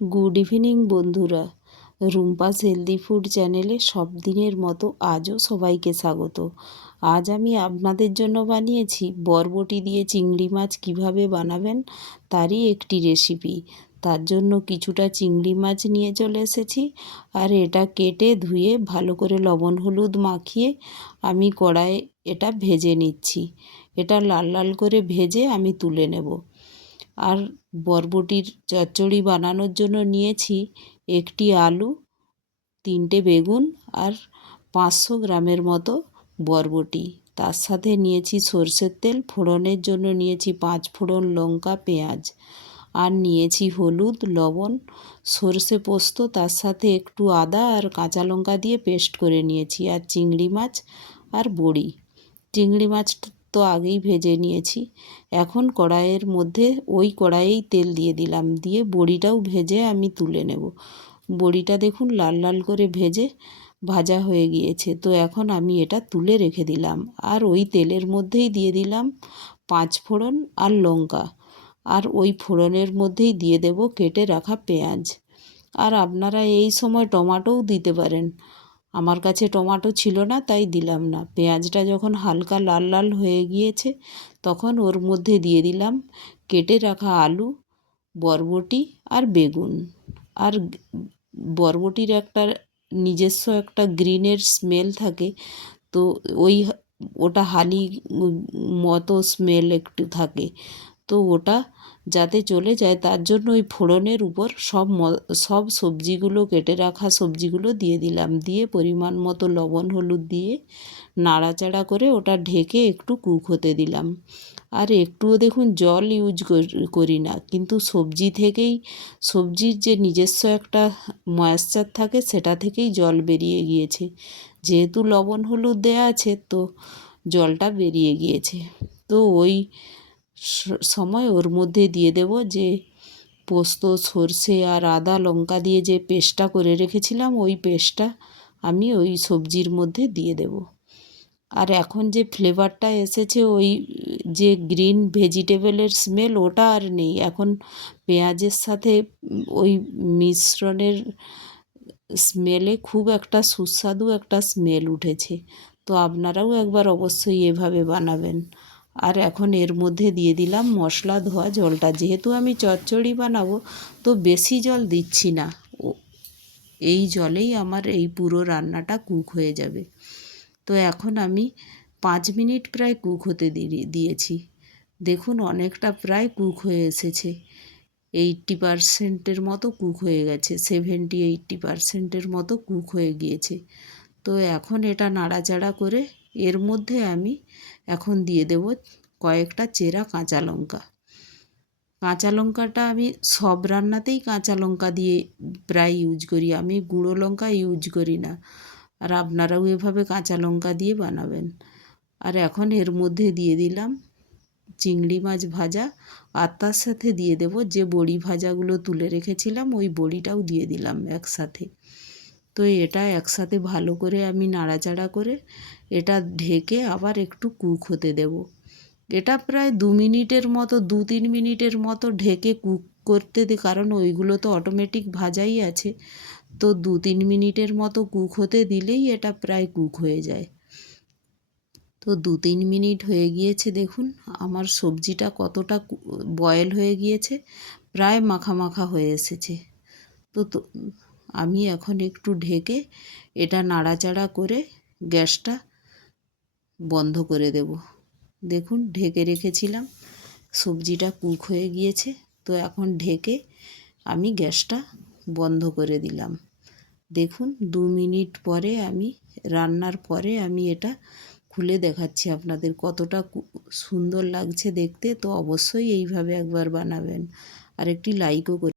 Good evening বন্ধুরা, Rumpa's healthy food চ্যানেলে সব দিনের মতো আজও সবাইকে স্বাগত। আজ আমি আপনাদের জন্য বানিয়েছি বরবটি দিয়ে চিংড়ি মাছ কিভাবে বানাবেন তারই একটি রেসিপি। তার জন্য কিছুটা চিংড়ি মাছ নিয়ে চলে এসেছি, আর এটা কেটে ধুয়ে ভালো করে লবণ হলুদ মাখিয়ে আমি কড়াইয়ে এটা ভেজে নিচ্ছি। এটা লাল লাল করে ভেজে আমি তুলে নেব। আর বরবটির চচ্চড়ি বানানোর জন্য নিয়েছি একটি আলু, 3টে বেগুন আর 500 গ্রামের মতো বরবটি। তার সাথে নিয়েছি সরষের তেল, ফোড়নের জন্য নিয়েছি 5 ফোড়ন, লঙ্কা, পেঁয়াজ, আর নিয়েছি হলুদ, লবণ, সরষে পোস্ত, তার সাথে একটু আদা আর কাঁচা লঙ্কা দিয়ে পেস্ট করে নিয়েছি, আর চিংড়ি মাছ আর বড়ি। চিংড়ি মাছ তো আগেই ভেজে নিয়েছি। এখন কড়াইয়ের মধ্যে ওই কড়াইয়েই তেল দিয়ে দিলাম, দিয়ে বড়িটাও ভেজে আমি তুলে নেব। বড়িটা দেখুন লাল লাল করে ভেজে ভাজা হয়ে গিয়েছে। তো এখন আমি এটা তুলে রেখে দিলাম, আর ওই তেলের মধ্যেই দিয়ে দিলাম 5 ফোড়ন আর লঙ্কা, আর ওই ফোড়নের মধ্যেই দিয়ে দেব কেটে রাখা পেঁয়াজ। আর আপনারা এই সময় টমেটোও দিতে পারেন, আমার কাছে টমেটো ছিল না তাই দিলাম না। পেঁয়াজটা যখন হালকা লাল লাল হয়ে গিয়েছে তখন ওর মধ্যে দিয়ে দিলাম কেটে রাখা আলু, বরবটি আর বেগুন। আর বরবটির একটা নিজস্ব একটা গ্রিনের স্মেল থাকে, তো ওটা হালি মতো স্মেল একটু থাকে, তো ওটা যাতে চলে যায় তার জন্য ওই ফোড়নের উপর সব সবজিগুলো, কেটে রাখা সবজিগুলো দিয়ে দিলাম, দিয়ে পরিমাণ মতো লবণ হলুদ দিয়ে নাড়াচাড়া করে ওটা ঢেকে একটু কুক হতে দিলাম। আর একটুও দেখুন জল ইউজ করি না, কিন্তু সবজির যে নিজস্ব একটা ময়েশ্চার থাকে সেটা থেকেই জল বেরিয়ে গিয়েছে। যেহেতু লবণ হলুদ দেওয়া আছে তো জলটা বেরিয়ে গিয়েছে। তো ওই সময় ওর মধ্যে দিয়ে দেব যে পোস্ত, সর্ষে আর আদা লঙ্কা দিয়ে যে পেস্টটা করে রেখেছিলাম, ওই পেস্টটা আমি ওই সবজির মধ্যে দিয়ে দেব। আর এখন যে ফ্লেভারটা এসেছে, ওই যে গ্রিন ভেজিটেবলের স্মেল ওটা আর নেই। এখন পেঁয়াজের সাথে ওই মিশ্রণের স্মেলে খুব একটা সুস্বাদু একটা স্মেল উঠেছে। তো আপনারাও একবার অবশ্যই এভাবে বানাবেন। আর এখন এর মধ্যে দিয়ে দিলাম মশলা ধোয়া জলটা। যেহেতু আমি চচ্চড়ি বানাবো তো বেশি জল দিচ্ছি না, এই জলেই আমার এই পুরো রান্নাটা কুক হয়ে যাবে। তো এখন আমি 5 মিনিট প্রায় কুক হতে দিয়েছি। দেখুন অনেকটা প্রায় কুক হয়ে এসেছে, 80% মতো কুক হয়ে গেছে, 70-80% মতো কুক হয়ে গিয়েছে। তো এখন এটা নাড়াচাড়া করে এর মধ্যে আমি এখন দিয়ে দেব কয়েকটা চেরা কাঁচা লঙ্কা। কাঁচা লঙ্কাটা আমি সব রান্নাতেই কাঁচা লঙ্কা দিয়ে প্রায় ইউজ করি, আমি গুঁড়ো লঙ্কা ইউজ করি না। আর আপনারাও এভাবে কাঁচা লঙ্কা দিয়ে বানাবেন। আর এখন এর মধ্যে দিয়ে দিলাম চিংড়ি মাছ ভাজা, আর তার সাথে দিয়ে দেব যে বড়ি ভাজাগুলো তুলে রেখেছিলাম, ওই বড়িটাও দিয়ে দিলাম একসাথে। তো এটা একসাথে ভালো করে আমি নাড়াচাড়া করে এটা ঢেকে আবার একটু কুক হতে দেব। এটা প্রায় 2-3 মিনিটের মতো ঢেকে কুক করতে দিই, কারণ ওইগুলো তো অটোমেটিক ভাজাই আছে। তো 2-3 মিনিটের মতো কুক হতে দিলেই এটা প্রায় কুক হয়ে যায়। তো 2-3 মিনিট হয়ে গিয়েছে, দেখুন আমার সবজিটা কতটা বয়েল হয়ে গিয়েছে, প্রায় মাখা মাখা হয়ে এসেছে। তো আমি এখন একটু ঢেকে এটা নাড়াচাড়া করে গ্যাসটা বন্ধ করে দেব। দেখুন ঢেকে রেখেছিলাম, সবজিটা কুক হয়ে গিয়েছে। তো এখন ঢেকে আমি গ্যাসটা বন্ধ করে দিলাম। দেখুন 2 মিনিট পরে রান্নার পরে আমি এটা খুলে দেখাচ্ছি আপনাদের কতটা সুন্দর লাগছে দেখতে। তো অবশ্যই এইভাবে একবার বানাবেন, আর একটি লাইকও